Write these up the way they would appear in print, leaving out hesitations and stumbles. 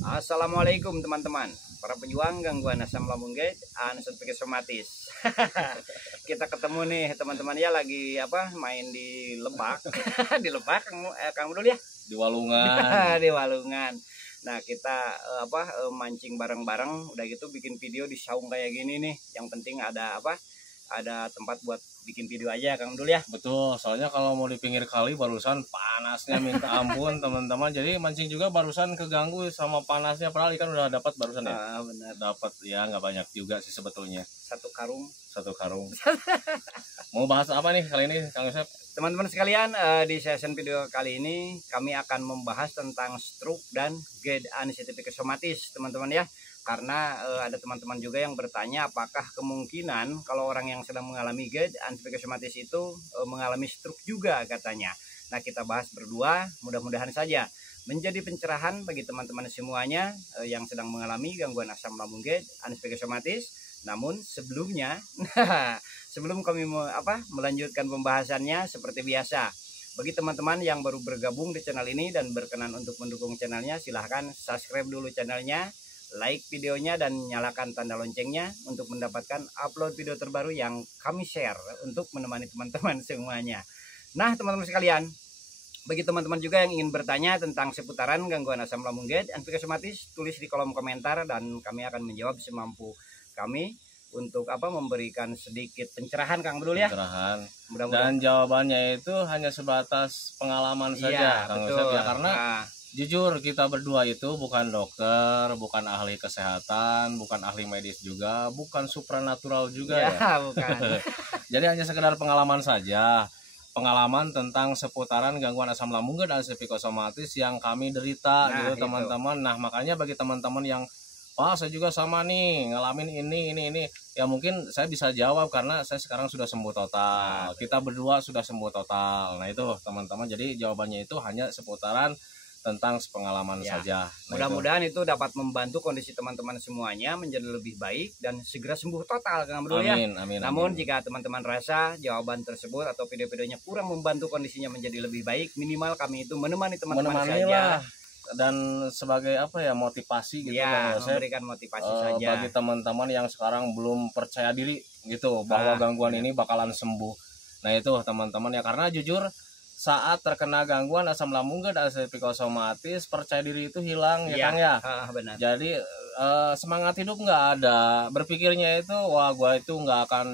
Assalamualaikum teman-teman, para pejuang gangguan asam lambung gate, anusut somatis. Kita ketemu nih teman-teman ya, lagi main di Lebak. Di Lebak Kang dulu ya, di Walungan. Di Walungan. Nah kita mancing bareng-bareng, udah gitu bikin video di saung kayak gini nih. Yang penting ada tempat buat bikin video aja Kang dulu ya. Betul, soalnya kalau mau di pinggir kali barusan panasnya minta ampun teman-teman. Jadi mancing juga barusan keganggu sama panasnya, padahal ikan udah dapat barusan ya. Benar. Dapat ya, nggak banyak juga sih sebetulnya. Satu karung. Mau bahas apa nih kali ini Kang Yosep? Teman-teman sekalian, di session video kali ini kami akan membahas tentang stroke dan GERD anisotropik somatis teman-teman ya. Karena ada teman-teman juga yang bertanya apakah kemungkinan kalau orang yang sedang mengalami GERD anisotropik somatis itu mengalami stroke juga katanya. Nah kita bahas berdua, mudah-mudahan saja menjadi pencerahan bagi teman-teman semuanya yang sedang mengalami gangguan asam lambung GERD anisotropik somatis. Namun sebelumnya, sebelum kami melanjutkan pembahasannya seperti biasa, bagi teman-teman yang baru bergabung di channel ini dan berkenan untuk mendukung channelnya, silahkan subscribe dulu channelnya, like videonya, dan nyalakan tanda loncengnya untuk mendapatkan upload video terbaru yang kami share untuk menemani teman-teman semuanya. Nah teman-teman sekalian, bagi teman-teman juga yang ingin bertanya tentang seputaran gangguan asam lambung GERD anisotropik somatis, tulis di kolom komentar dan kami akan menjawab semampu kami untuk memberikan sedikit pencerahan Kang Bedul ya. Pencerahan. Dan jawabannya itu hanya sebatas pengalaman saja Kang Yosep ya, karena jujur kita berdua itu bukan dokter, bukan ahli kesehatan, bukan ahli medis juga, bukan supranatural juga ya. Bukan. Jadi hanya sekedar pengalaman saja. Pengalaman tentang seputaran gangguan asam lambung dan anisotropik somatis yang kami derita gitu teman-teman. Nah makanya bagi teman-teman yang saya juga sama nih ngalamin ini ya, mungkin saya bisa jawab karena saya sekarang sudah sembuh total. Kita berdua sudah sembuh total. Nah itu teman-teman, jadi jawabannya itu hanya seputaran tentang pengalaman saja. Nah, mudah-mudahan itu dapat membantu kondisi teman-teman semuanya menjadi lebih baik dan segera sembuh total Kang Bedul ya. Amin. Namun jika teman-teman rasa jawaban tersebut atau video-videonya kurang membantu kondisinya menjadi lebih baik, minimal kami itu menemani teman-teman saja. Dan sebagai motivasi gitu ya, memberikan motivasi saja bagi teman-teman yang sekarang belum percaya diri gitu bahwa gangguan ini bakalan sembuh. Nah itu teman-teman ya, karena jujur saat terkena gangguan asam lambung dan anisotropik somatis, percaya diri itu hilang ya Kang ya. Benar. Jadi semangat hidup nggak ada, berpikirnya itu wah gua itu nggak akan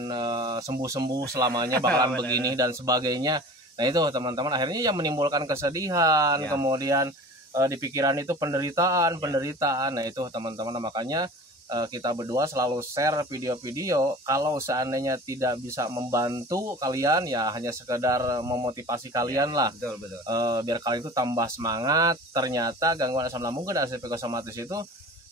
sembuh-sembuh selamanya, bakalan begini dan sebagainya. Nah itu teman-teman, akhirnya yang menimbulkan kesedihan, kemudian di pikiran itu penderitaan. Nah itu teman-teman, makanya kita berdua selalu share video-video. Kalau seandainya tidak bisa membantu kalian ya hanya sekedar memotivasi kalian lah. Betul. Biar kalian itu tambah semangat. Ternyata gangguan asam lambung dan anisotropik somatis itu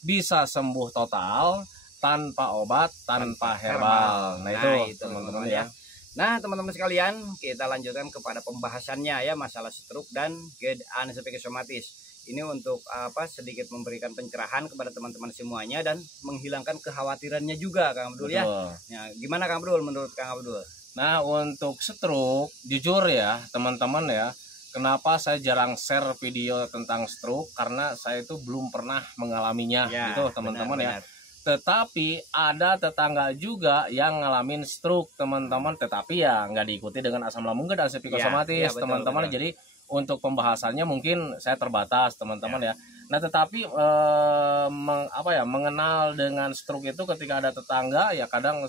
bisa sembuh total tanpa obat, tanpa herbal. Nah itu teman-teman ya. Nah teman-teman sekalian, kita lanjutkan kepada pembahasannya ya, masalah stroke dan GERD anisotropik somatis. Ini untuk sedikit memberikan pencerahan kepada teman-teman semuanya dan menghilangkan kekhawatirannya juga Kang Bedul ya. Nah, gimana Kang Bedul menurut Kang Bedul? Nah untuk stroke, jujur ya teman-teman ya, kenapa saya jarang share video tentang stroke, karena saya itu belum pernah mengalaminya gitu teman-teman ya. Tetapi ada tetangga juga yang ngalamin stroke teman-teman, tetapi ya nggak diikuti dengan asam lambung dan anisotropik somatis teman-teman. Jadi untuk pembahasannya mungkin saya terbatas teman-teman ya. Nah tetapi mengenal dengan stroke itu ketika ada tetangga ya, kadang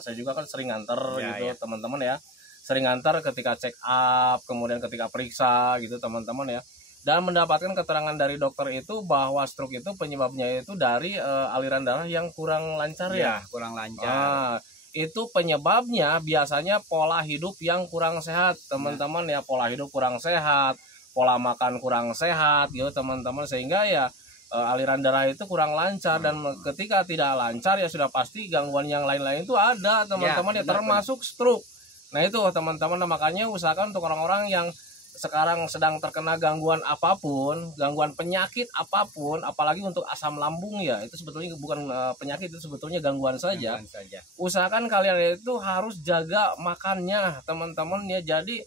saya juga kan sering nganter gitu teman-teman ya, sering nganter ketika check up, kemudian ketika periksa gitu teman-teman ya, dan mendapatkan keterangan dari dokter itu bahwa stroke itu penyebabnya itu dari aliran darah yang kurang lancar kurang lancar. Itu penyebabnya biasanya pola hidup yang kurang sehat teman-teman ya, pola hidup kurang sehat, pola makan kurang sehat gitu teman-teman, sehingga ya aliran darah itu kurang lancar. Dan ketika tidak lancar ya sudah pasti gangguan yang lain-lain itu ada teman-teman ya, termasuk stroke. Nah itu teman-teman, makanya usahakan untuk orang-orang yang sekarang sedang terkena gangguan apapun, gangguan penyakit apapun, apalagi untuk asam lambung ya, itu sebetulnya bukan penyakit, itu sebetulnya gangguan saja. Usahakan kalian itu harus jaga makannya teman-teman ya. Jadi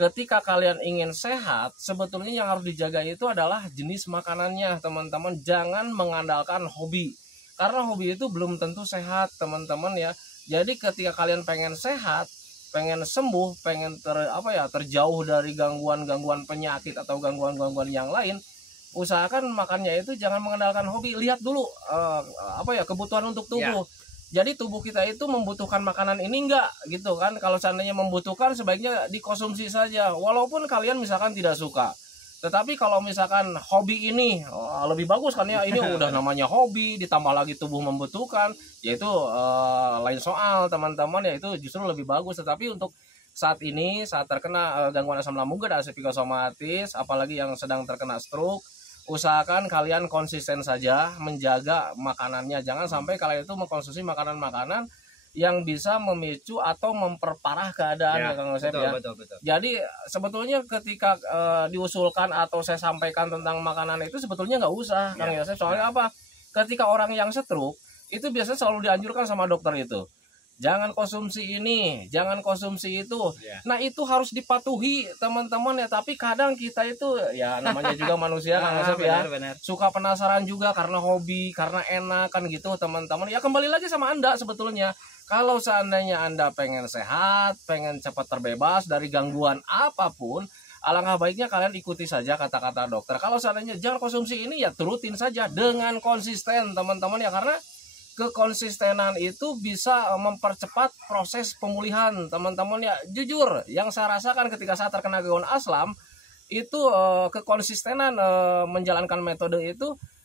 ketika kalian ingin sehat, sebetulnya yang harus dijaga itu adalah jenis makanannya, teman-teman. Jangan mengandalkan hobi, karena hobi itu belum tentu sehat, teman-teman ya. Jadi ketika kalian pengen sehat, pengen sembuh, pengen terjauh dari gangguan-gangguan penyakit atau gangguan-gangguan yang lain, usahakan makannya itu jangan mengandalkan hobi. Lihat dulu kebutuhan untuk tubuh. Jadi tubuh kita itu membutuhkan makanan ini enggak gitu kan. Kalau seandainya membutuhkan, sebaiknya dikonsumsi saja walaupun kalian misalkan tidak suka. Tetapi kalau misalkan hobi ini lebih bagus kan ya, ini udah namanya hobi ditambah lagi tubuh membutuhkan, yaitu lain soal, teman-teman ya, itu justru lebih bagus. Tetapi untuk saat ini, saat terkena gangguan asam lambung dan asam psikosomatis, apalagi yang sedang terkena stroke, usahakan kalian konsisten saja menjaga makanannya. Jangan sampai kalian itu mengkonsumsi makanan-makanan yang bisa memicu atau memperparah keadaan ya Kang Yosef ya. Betul. Jadi sebetulnya ketika diusulkan atau saya sampaikan tentang makanan itu sebetulnya nggak usah Kang Yosef. Soalnya apa? Ketika orang yang stroke itu biasanya selalu dianjurkan sama dokter itu, jangan konsumsi ini, jangan konsumsi itu. Nah itu harus dipatuhi teman-teman ya. Tapi kadang kita itu ya namanya juga manusia Kang Yosef ya, suka penasaran juga karena hobi, karena enak kan gitu teman-teman. Ya kembali lagi sama Anda sebetulnya. Kalau seandainya Anda pengen sehat, pengen cepat terbebas dari gangguan apapun, alangkah baiknya kalian ikuti saja kata-kata dokter. Kalau seandainya jangan konsumsi ini, ya turutin saja dengan konsisten teman-teman ya. Karena kekonsistenan itu bisa mempercepat proses pemulihan teman-teman ya. Jujur yang saya rasakan ketika saya terkena gangguan asam itu kekonsistenan menjalankan metode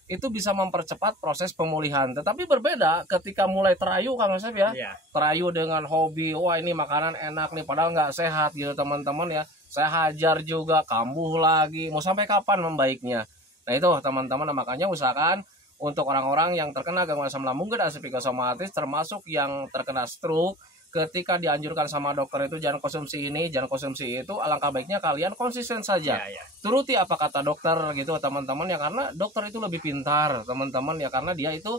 itu bisa mempercepat proses pemulihan. Tetapi berbeda ketika mulai terayu Kang Yosef ya. Terayu dengan hobi, wah ini makanan enak nih padahal nggak sehat gitu teman-teman ya. Saya hajar juga, kambuh lagi, mau sampai kapan membaiknya. Nah itu teman-teman, makanya usahakan untuk orang-orang yang terkena gangguan asam lambung dan asam psikosomatis, termasuk yang terkena stroke, ketika dianjurkan sama dokter itu jangan konsumsi ini, jangan konsumsi itu, alangkah baiknya kalian konsisten saja. Turuti apa kata dokter gitu teman-teman ya, karena dokter itu lebih pintar teman-teman ya, karena dia itu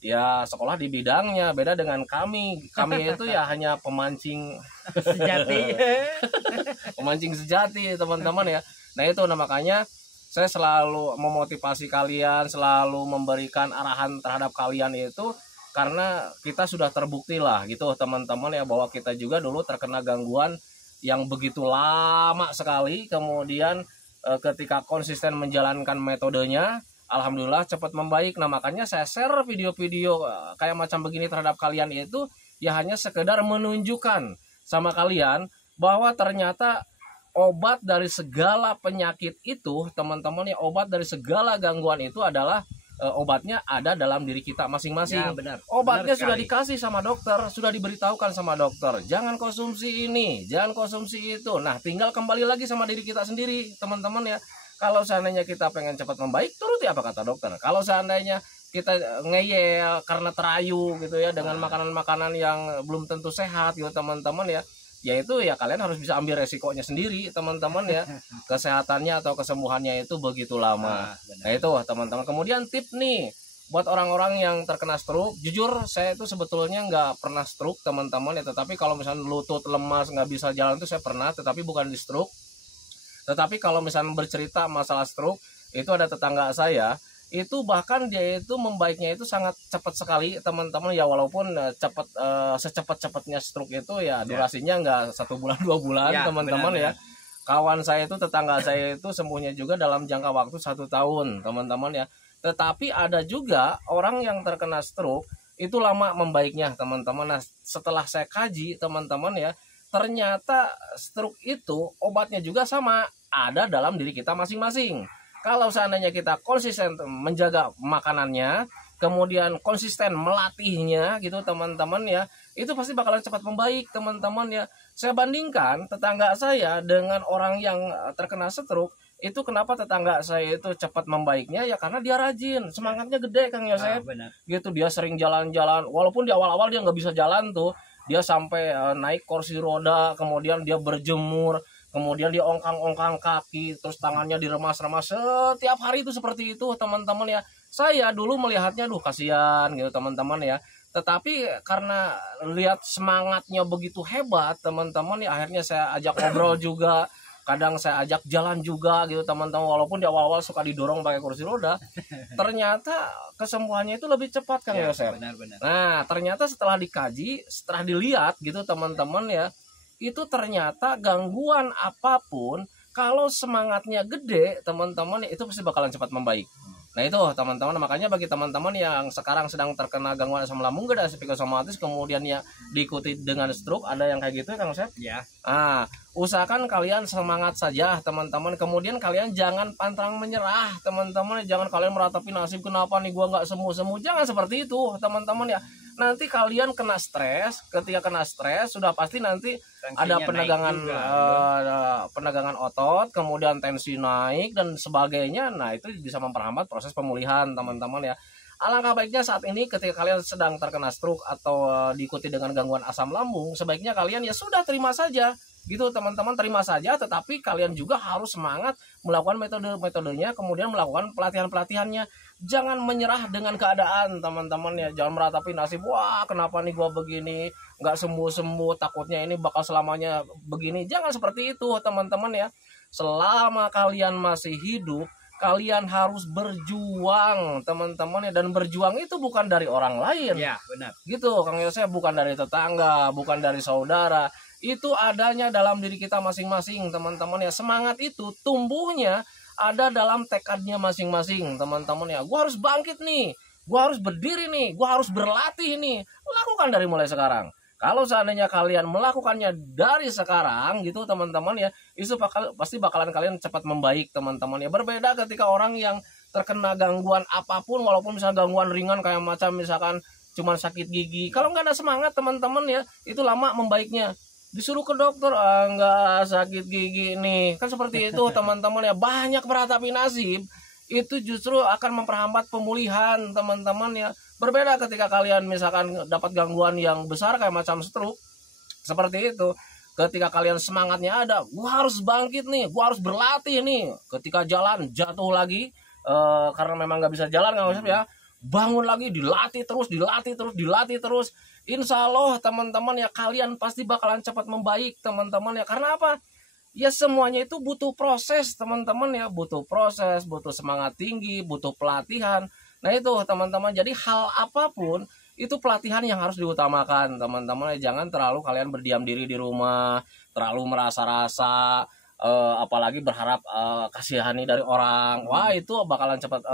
ya sekolah di bidangnya, beda dengan kami. Kami itu ya hanya pemancing sejati. Pemancing sejati teman-teman ya. Nah itu makanya saya selalu memotivasi kalian, selalu memberikan arahan terhadap kalian itu, karena kita sudah terbukti lah gitu teman-teman ya, bahwa kita juga dulu terkena gangguan yang begitu lama sekali. Kemudian ketika konsisten menjalankan metodenya, alhamdulillah cepat membaik. Nah makanya saya share video-video kayak macam begini terhadap kalian itu, ya hanya sekedar menunjukkan sama kalian bahwa ternyata obat dari segala penyakit itu teman-teman ya, obat dari segala gangguan itu adalah obatnya ada dalam diri kita masing-masing. Ya, benar. Obatnya Benar sudah sekali. dikasih sama dokter, sudah diberitahukan sama dokter, jangan konsumsi ini, jangan konsumsi itu. Nah tinggal kembali lagi sama diri kita sendiri teman-teman ya. Kalau seandainya kita pengen cepat membaik, turuti apa kata dokter. Kalau seandainya kita ngeyel karena terayu gitu ya dengan makanan-makanan yang belum tentu sehat gitu teman-teman ya, yaitu ya kalian harus bisa ambil resikonya sendiri teman-teman ya. Kesehatannya atau kesembuhannya itu begitu lama. Nah itu teman-teman. Kemudian tip nih buat orang-orang yang terkena stroke. Jujur saya itu sebetulnya nggak pernah stroke teman-teman ya, tetapi kalau misalnya lutut lemas nggak bisa jalan itu saya pernah, tetapi bukan di stroke. Tetapi kalau misalnya bercerita masalah stroke, itu ada tetangga saya, itu bahkan dia itu membaiknya itu sangat cepat sekali teman-teman ya. Walaupun cepat secepat-cepatnya stroke itu ya durasinya nggak 1 bulan 2 bulan teman-teman ya. Kawan saya itu, tetangga saya itu sembuhnya juga dalam jangka waktu 1 tahun teman-teman ya. Tetapi ada juga orang yang terkena stroke itu lama membaiknya teman-teman. Nah setelah saya kaji teman-teman ya, ternyata stroke itu obatnya juga sama, ada dalam diri kita masing-masing. Kalau seandainya kita konsisten menjaga makanannya, kemudian konsisten melatihnya gitu teman-teman ya, itu pasti bakalan cepat membaik teman-teman ya. Saya bandingkan tetangga saya dengan orang yang terkena stroke, itu kenapa tetangga saya itu cepat membaiknya ya, karena dia rajin, semangatnya gede Kang Yosef. Gitu, dia sering jalan-jalan, walaupun di awal-awal dia nggak bisa jalan tuh, dia sampai naik kursi roda, kemudian dia berjemur, kemudian dia ongkang-ongkang kaki, terus tangannya diremas-remas setiap hari itu seperti itu teman-teman ya. Saya dulu melihatnya kasihan gitu teman-teman ya. Tetapi karena lihat semangatnya begitu hebat teman-teman ya, akhirnya saya ajak ngobrol juga. kadang saya ajak jalan juga gitu teman-teman, walaupun di awal-awal suka didorong pakai kursi roda, ternyata kesembuhannya itu lebih cepat Kang Ya, Yosef. benar-benar. Nah ternyata setelah dikaji, setelah dilihat gitu teman-teman ya, itu ternyata gangguan apapun kalau semangatnya gede teman-teman itu pasti bakalan cepat membaik. Nah itu teman-teman, makanya bagi teman-teman yang sekarang sedang terkena gangguan asam lambung gede psikosomatis kemudian ya diikuti dengan stroke, ada yang kayak gitu ya Kang Sep? Ya. Usahakan kalian semangat saja teman-teman, kemudian kalian jangan pantang menyerah teman-teman, jangan kalian meratapi nasib kenapa nih gua nggak sembuh-sembuh, jangan seperti itu teman-teman ya. Nanti kalian kena stres, ketika kena stres sudah pasti nanti ada penegangan penegangan otot, kemudian tensi naik dan sebagainya. Nah itu bisa memperhambat proses pemulihan teman-teman ya. Alangkah baiknya saat ini ketika kalian sedang terkena stroke atau diikuti dengan gangguan asam lambung, sebaiknya kalian ya sudah terima saja gitu teman-teman, terima saja, tetapi kalian juga harus semangat melakukan metodenya, kemudian melakukan pelatihannya. Jangan menyerah dengan keadaan teman-teman ya, jangan meratapi nasib, wah kenapa nih gua begini, nggak sembuh-sembuh, takutnya ini bakal selamanya begini. Jangan seperti itu teman-teman ya. Selama kalian masih hidup, kalian harus berjuang teman-teman ya, dan berjuang itu bukan dari orang lain ya, benar gitu Kang Yosef, bukan dari tetangga, bukan dari saudara, itu adanya dalam diri kita masing-masing teman-teman ya. Semangat itu tumbuhnya ada dalam tekadnya masing-masing teman-teman ya. Gua harus bangkit nih, gua harus berdiri nih, gua harus berlatih nih. Lakukan dari mulai sekarang. Kalau seandainya kalian melakukannya dari sekarang gitu teman-teman ya, itu pasti bakalan kalian cepat membaik teman-teman ya. Berbeda ketika orang yang terkena gangguan apapun, walaupun misalnya gangguan ringan kayak macam misalkan cuma sakit gigi, kalau nggak ada semangat teman-teman ya, itu lama membaiknya. Disuruh ke dokter, nggak sakit gigi nih, kan seperti itu teman-teman ya. Banyak meratapi nasib itu justru akan memperhambat pemulihan teman-teman ya. Berbeda ketika kalian misalkan dapat gangguan yang besar kayak macam stroke seperti itu, ketika kalian semangatnya ada, gua harus bangkit nih, gua harus berlatih nih. Ketika jalan jatuh lagi karena memang nggak bisa jalan Kang Yosef ya, bangun lagi, dilatih terus. Insya Allah teman-teman ya, kalian pasti bakalan cepat membaik teman-teman ya. Karena apa? Ya semuanya itu butuh proses teman-teman ya, butuh proses, butuh semangat tinggi, butuh pelatihan. Nah itu teman-teman, jadi hal apapun itu pelatihan yang harus diutamakan teman-teman ya. Jangan terlalu kalian berdiam diri di rumah, terlalu merasa-rasa, apalagi berharap kasihani dari orang. Wah itu bakalan cepat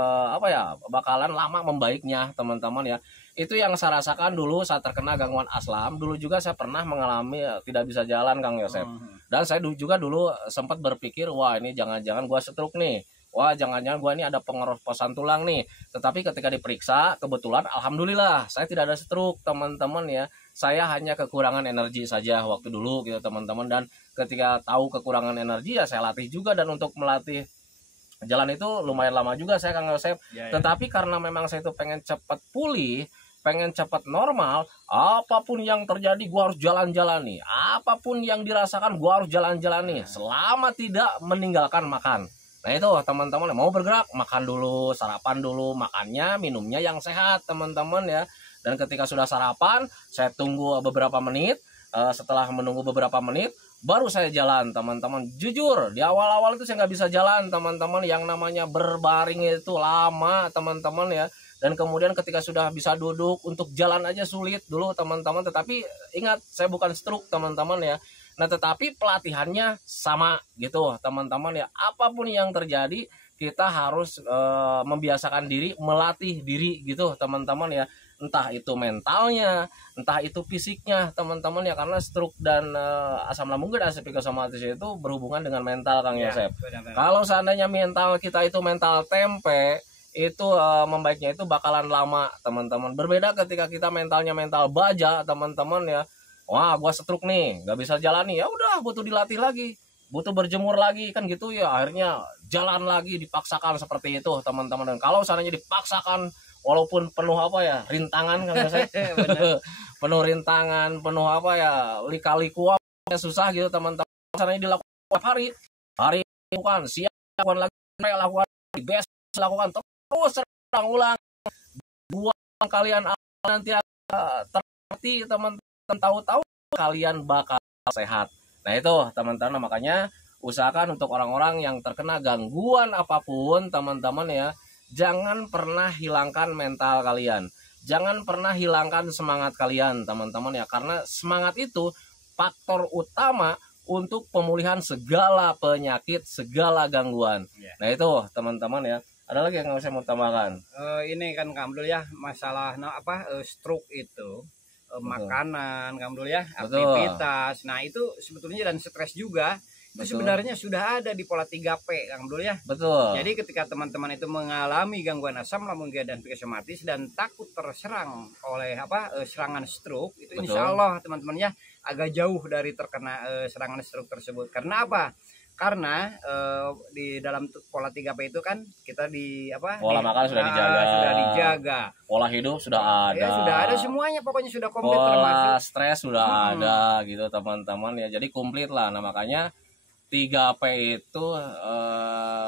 bakalan lama membaiknya teman-teman ya. Itu yang saya rasakan dulu saat terkena gangguan asam. Dulu juga saya pernah mengalami tidak bisa jalan Kang Yosef. Dan saya juga dulu sempat berpikir, wah ini jangan-jangan gua stroke nih, wah jangan-jangan gua ini ada pengeroposan tulang nih. Tetapi ketika diperiksa, kebetulan alhamdulillah saya tidak ada stroke teman-teman ya. Saya hanya kekurangan energi saja waktu dulu gitu teman-teman. Dan ketika tahu kekurangan energi ya saya latih juga, dan untuk melatih jalan itu lumayan lama juga saya Kang Yosef. Tetapi karena memang saya itu pengen cepat pulih, pengen cepat normal, apapun yang terjadi gua harus jalan-jalan nih, apapun yang dirasakan gua harus jalan-jalan nih, selama tidak meninggalkan makan. Nah itu teman-teman, mau bergerak makan dulu, sarapan dulu, makannya minumnya yang sehat teman-teman ya. Dan ketika sudah sarapan saya tunggu beberapa menit, setelah menunggu beberapa menit baru saya jalan teman-teman. Jujur di awal-awal itu saya nggak bisa jalan teman-teman, yang namanya berbaring itu lama teman-teman ya. Dan kemudian ketika sudah bisa duduk, untuk jalan aja sulit dulu teman-teman. Tetapi ingat, saya bukan stroke teman-teman ya. Nah tetapi pelatihannya sama gitu teman-teman ya. Apapun yang terjadi kita harus membiasakan diri, melatih diri gitu teman-teman ya. Entah itu mentalnya, entah itu fisiknya teman-teman ya. Karena stroke dan asam lambung dan psikosomatis itu berhubungan dengan mental Kang Yosef. Kalau seandainya mental kita itu mental tempe, itu membaiknya itu bakalan lama teman-teman. Berbeda ketika kita mentalnya mental baja teman-teman ya. Wah gua stroke nih, nggak bisa jalan nih, ya udah butuh dilatih lagi, butuh berjemur lagi kan gitu ya. Akhirnya jalan lagi, dipaksakan seperti itu teman-teman. Dan kalau seandainya dipaksakan walaupun penuh rintangan kan saya penuh rintangan, penuh lika-liku susah gitu teman-teman. Seandainya dilakukan tiap hari lakukan, siap lakukan lagi, lakukan besok lakukan terus ulang buang kalian nanti terjadi teman-teman, tahu-tahu kalian bakal sehat. Nah itu teman-teman, makanya usahakan untuk orang-orang yang terkena gangguan apapun teman-teman ya, jangan pernah hilangkan mental kalian, jangan pernah hilangkan semangat kalian teman-teman ya, karena semangat itu faktor utama untuk pemulihan segala penyakit, segala gangguan. Nah itu teman-teman ya. Ada lagi yang saya mau tambahkan? Ini kan Kang Abdul ya, masalah stroke itu makanan Kang Abdul ya, aktivitas. Nah itu sebetulnya dan stres juga. Itu sebenarnya sudah ada di pola 3P Kang Abdul ya. Betul. Jadi ketika teman-teman itu mengalami gangguan asam lambung dan psikosomatis dan takut terserang oleh serangan stroke, itu insya Allah teman-teman ya agak jauh dari terkena serangan stroke tersebut. Karena apa? Karena di dalam pola 3P itu kan kita pola makan sudah dijaga, pola hidup sudah ada. Ya, sudah ada semuanya, pokoknya sudah komplit, pola termasuk stres sudah ada gitu teman-teman ya. Jadi komplit lah. Nah makanya 3P itu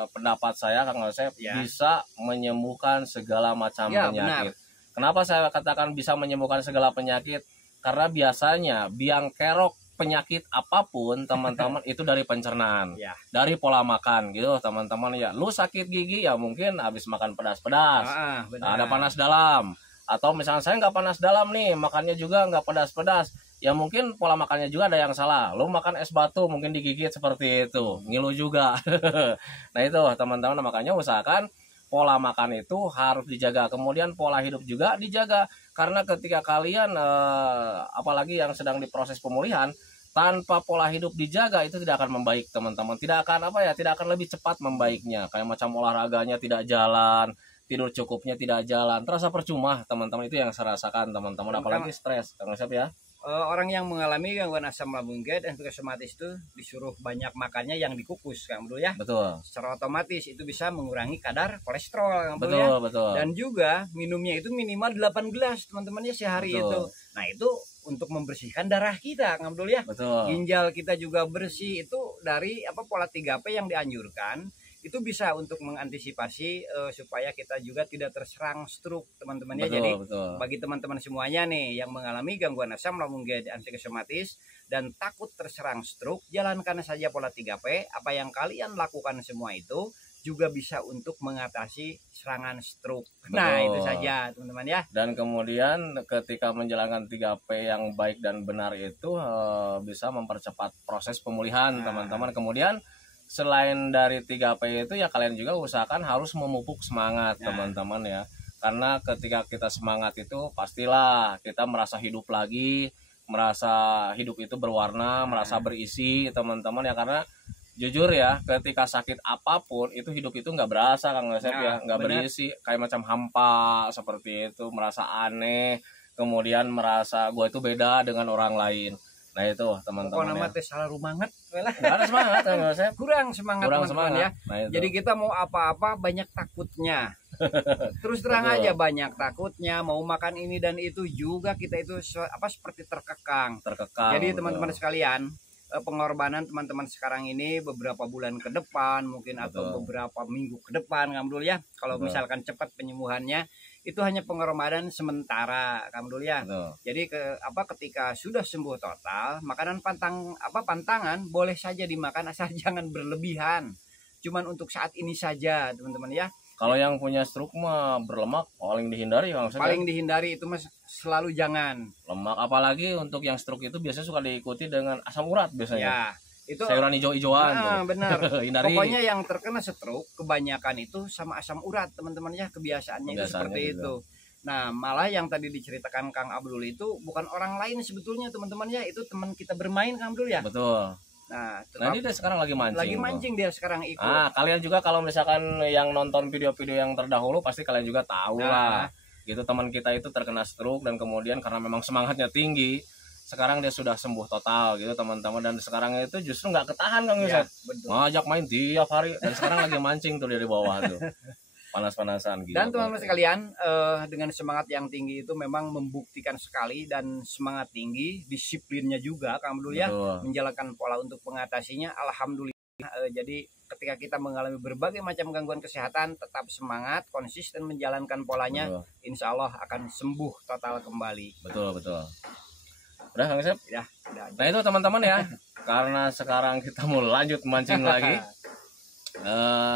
pendapat saya Kang Yosef bisa menyembuhkan segala macam penyakit. Benar. Kenapa saya katakan bisa menyembuhkan segala penyakit? Karena biasanya biang kerok penyakit apapun teman-teman itu dari pencernaan, dari pola makan gitu teman-teman ya. Lu sakit gigi ya mungkin habis makan pedas-pedas, ada panas dalam. Atau misalnya saya nggak panas dalam nih, makannya juga nggak pedas-pedas, ya mungkin pola makannya juga ada yang salah. Lu makan es batu mungkin digigit seperti itu, ngilu juga. Nah itu teman-teman, makanya usahakan pola makan itu harus dijaga, kemudian pola hidup juga dijaga. Karena ketika kalian apalagi yang sedang diproses pemulihan, tanpa pola hidup dijaga itu tidak akan membaik teman-teman, tidak akan tidak akan lebih cepat membaiknya. Kayak macam olahraganya tidak jalan, tidur cukupnya tidak jalan, terasa percuma teman-teman. Itu yang saya rasakan teman-teman, apalagi stres Kang Yosef ya. Orang yang mengalami gangguan asam lambung dan psikosomatis itu disuruh banyak makannya yang dikukus Kang Abdul ya. Betul. Secara otomatis itu bisa mengurangi kadar kolesterol Kang Abdul ya. Betul. Dan juga minumnya itu minimal 8 gelas teman-teman ya sehari itu. Nah itu untuk membersihkan darah kita Kang Abdul ya. Betul. Ginjal kita juga bersih, itu dari pola 3P yang dianjurkan. Itu bisa untuk mengantisipasi supaya kita juga tidak terserang stroke teman-teman ya. Jadi bagi teman-teman semuanya nih yang mengalami gangguan asam lambung dan psikosomatis dan takut terserang stroke, jalankan saja pola 3P. Apa yang kalian lakukan semua itu juga bisa untuk mengatasi serangan stroke. Nah itu saja teman-teman ya. Dan kemudian ketika menjalankan 3P yang baik dan benar itu bisa mempercepat proses pemulihan teman-teman. Kemudian selain dari 3P itu ya kalian juga usahakan harus memupuk semangat teman-teman ya. Karena ketika kita semangat itu pastilah kita merasa hidup lagi, merasa hidup itu berwarna, merasa berisi teman-teman ya. Karena jujur ya, ketika sakit apapun itu hidup itu nggak berasa Kang Yosef ya, nggak berisi, kayak macam hampa seperti itu, merasa aneh, kemudian merasa gue itu beda dengan orang lain. Nah itu teman-teman ya. Salah rumanget, nggak ada semangat Kang Yosef. Kurang semangat teman-teman ya. Nah, jadi kita mau apa-apa banyak takutnya. Terus terang aja banyak takutnya, mau makan ini dan itu juga kita itu seperti terkekang. Jadi teman-teman sekalian, pengorbanan teman-teman sekarang ini beberapa bulan ke depan mungkin atau beberapa minggu ke depan Kang Abdul ya. Kalau misalkan cepat penyembuhannya itu hanya pengorbanan sementara Kang Abdul ya. Jadi ketika sudah sembuh total, makanan pantangan boleh saja dimakan asal jangan berlebihan. Cuman untuk saat ini saja teman-teman ya. Kalau yang punya stroke mah berlemak paling dihindari Kang. Paling dihindari itu mas selalu jangan. Lemak apalagi untuk yang stroke itu biasanya suka diikuti dengan asam urat biasanya. Ya, itu sayuran hijau-hijauan. Benar. Pokoknya yang terkena stroke kebanyakan itu sama asam urat teman-teman ya, kebiasaannya itu seperti itu. Nah, malah yang tadi diceritakan Kang Abdul itu bukan orang lain sebetulnya teman-teman ya, itu teman kita bermain Kang Abdul ya. Betul. Nah ini dia sekarang lagi mancing. Lagi mancing dia sekarang ikut. Nah, kalian juga kalau misalkan yang nonton video-video yang terdahulu pasti kalian juga tahu lah. Gitu teman kita itu terkena stroke dan kemudian karena memang semangatnya tinggi, sekarang dia sudah sembuh total gitu teman-teman, dan sekarang itu justru nggak ketahan Kang Yosef. Ngajak main tiap hari dan sekarang lagi mancing tuh dari bawah tuh. Panas-panasan gitu. Dan teman-teman sekalian, dengan semangat yang tinggi itu memang membuktikan sekali, dan semangat tinggi, disiplinnya juga Kang Abdul ya, menjalankan pola untuk mengatasinya. Alhamdulillah. Jadi ketika kita mengalami berbagai macam gangguan kesehatan, tetap semangat, konsisten menjalankan polanya, insya Allah akan sembuh total kembali. Betul. Udah Kang Asep? Ya, udah. Nah itu teman-teman ya, karena sekarang kita mau lanjut mancing lagi.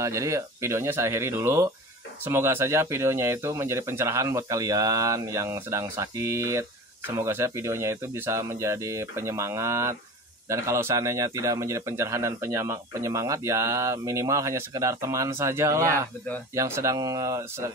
Jadi videonya saya akhiri dulu. Semoga saja videonya itu menjadi pencerahan buat kalian yang sedang sakit. Semoga saja videonya itu bisa menjadi penyemangat. Dan kalau seandainya tidak menjadi pencerahan dan penyemangat, ya minimal hanya sekedar teman saja lah. Iya, betul. Yang sedang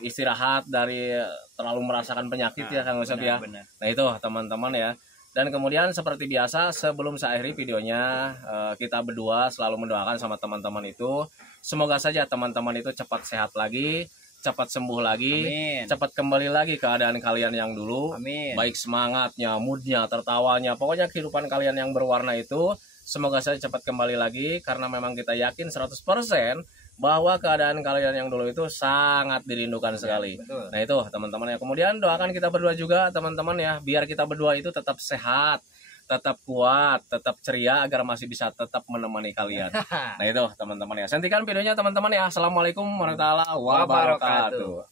istirahat dari terlalu merasakan penyakit ya Kang Asep ya. Benar. Nah itu teman-teman ya. Dan kemudian seperti biasa sebelum saya akhiri videonya, kita berdua selalu mendoakan sama teman-teman itu. Semoga saja teman-teman itu cepat sehat lagi, cepat sembuh lagi, Amin. cepat kembali lagi keadaan kalian yang dulu. Amin. Baik semangatnya, moodnya, tertawanya, pokoknya kehidupan kalian yang berwarna itu. Semoga saja cepat kembali lagi karena memang kita yakin 100% bahwa keadaan kalian yang dulu itu sangat dirindukan sekali. Betul. Nah itu teman-teman ya. Kemudian doakan kita berdua juga teman-teman ya, biar kita berdua itu tetap sehat, tetap kuat, tetap ceria agar masih bisa tetap menemani kalian. Nah itu teman-teman ya. Hentikan videonya teman-teman ya. Assalamualaikum warahmatullahi wabarakatuh.